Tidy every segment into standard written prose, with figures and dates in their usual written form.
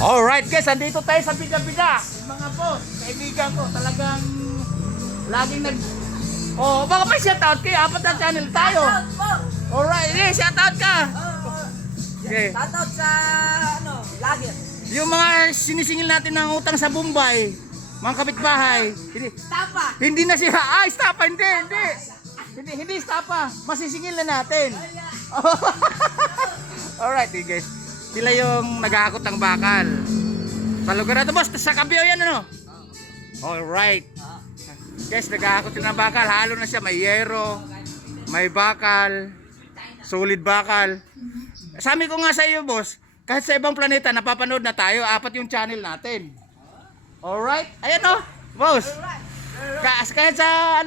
Alright guys, andito tayo sa Bida-Bida. Mga boss, kaibigan ko, talagang laging Oh, baka may shoutout kayo, apat na channel tayo. Alright, shoutout ka. Okay. Shoutout sa lager. Yung mga sinisingil natin ng utang sa Bombay, mga kapitbahay. Stapa. Hindi na siya, stapa, hindi stapa, masisingil na natin. Alright guys, sila yung nag-aakot ng bakal. Sa lugar na ito boss, sa Kabyo yan ano? Alright. Guys, nag-aakot sila ng bakal, halo na siya, may yero, may bakal, solid bakal. Sabi ko nga sa iyo boss, kahit sa ibang planeta napapanood na tayo, apat yung channel natin. Alright, ayan o, boss. Kahit sa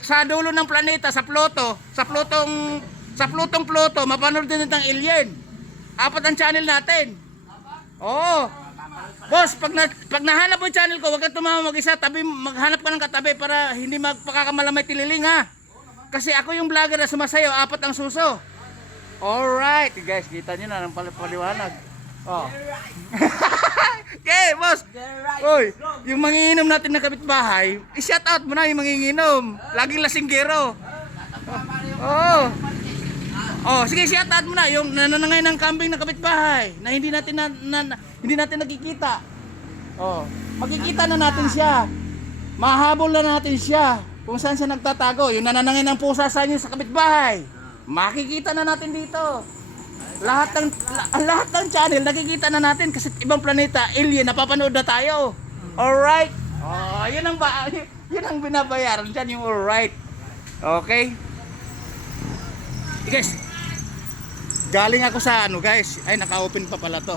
sa dulo ng planeta, sa Pluto, sa Plutong Pluto, mapanood din ng alien. Apat ang channel natin. Oo. Boss, pag nahanap mo yung channel ko, huwag kang tumama mag-isa, maghanap ka ng katabi para hindi magpakakamalamay tililing ha. Kasi ako yung vlogger na sumasayo, apat ang suso. Alright, guys, kita nyo na ng paliwanag. Oh. Okay, boss. Oy, yung manginginom natin na kapitbahay, i-shout out mo na yung manginginom. Laging lasinggero. Oh. Oh, sige, shout out mo na yung nananangay ng kambing na kapitbahay na hindi natin nakikita. Oh, makikita na natin siya. Mahabol na natin siya kung saan siya nagtatago. Yung nananangay ng pusa sa inyo sa kapitbahay. Makikita na natin dito. Lahat ng channel nakikita na natin kasi ibang planeta, alien, napapanood na tayo. Alright? Oh, yun ang binabayaran dyan, yung alright. Okay? Guys, galing ako sa guys, ay naka-open pa pala to.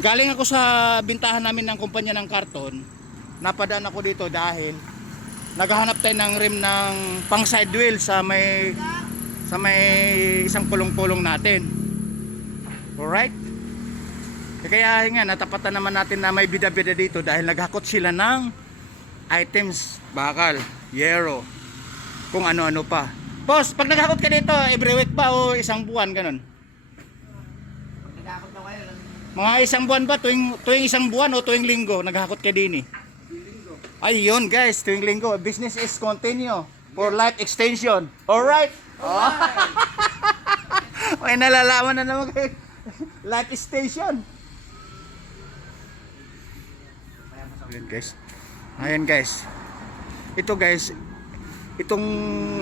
Galing ako sa bintahan namin ng kumpanya ng karton. Napadaan ako dito dahil naghahanap tayo ng rim ng pang side wheel sa may isang kulong-kulong natin. Alright? Kaya nga natapatan naman natin na may bida-bida dito dahil naghakot sila ng items, bakal, yero, kung ano-ano pa. Boss, pag naghakot ka dito, every week ba o isang buwan ganun? Naghakot na kayo. Mga isang buwan ba? Tuwing isang buwan o tuwing linggo naghakot ka din eh? Ayun guys, tuwing linggo. Business is continue for life extension. Alright? Oh. May nalalaman na naman kayo. Life extension. Ayan guys. Ayan guys. Ito guys, itong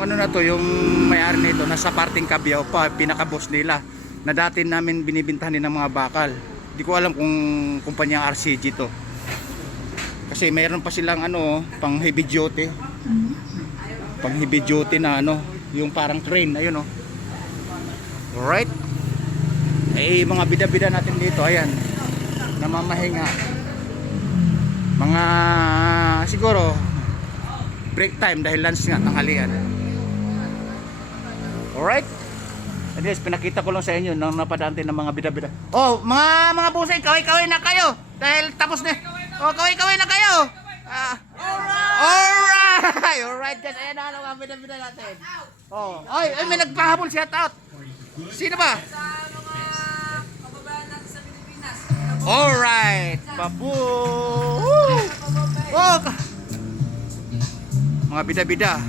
na to, yung may-ari nito nasa parting Kabyaw pa, pinaka-boss nila na dati namin binibintahan ng mga bakal. Hindi ko alam kung kumpanya RCG to. Kasi mayroon pa silang pang heavy duty. Pang heavy duty na yung parang crane, ayun oh. Alright. Eh mga bida-bida natin dito, ayan. Namamahinga. Mga siguro break time dahil lunch nga tanghalian. Alright. And guys, pinakita ko lang sa inyo nang napadaan ng mga bida-bida. Oh, mga busay, kaway-kaway na kayo. Dahil tapos na. Oh, kaway-kaway na kayo. Alright. Alright guys, ayan na mga bida-bida natin. Oh, ay may nagpahabol, shout out. Sino ba? Sa mga kababayan natin sa Pilipinas. Alright. Babu. Oh, mga bida-bida.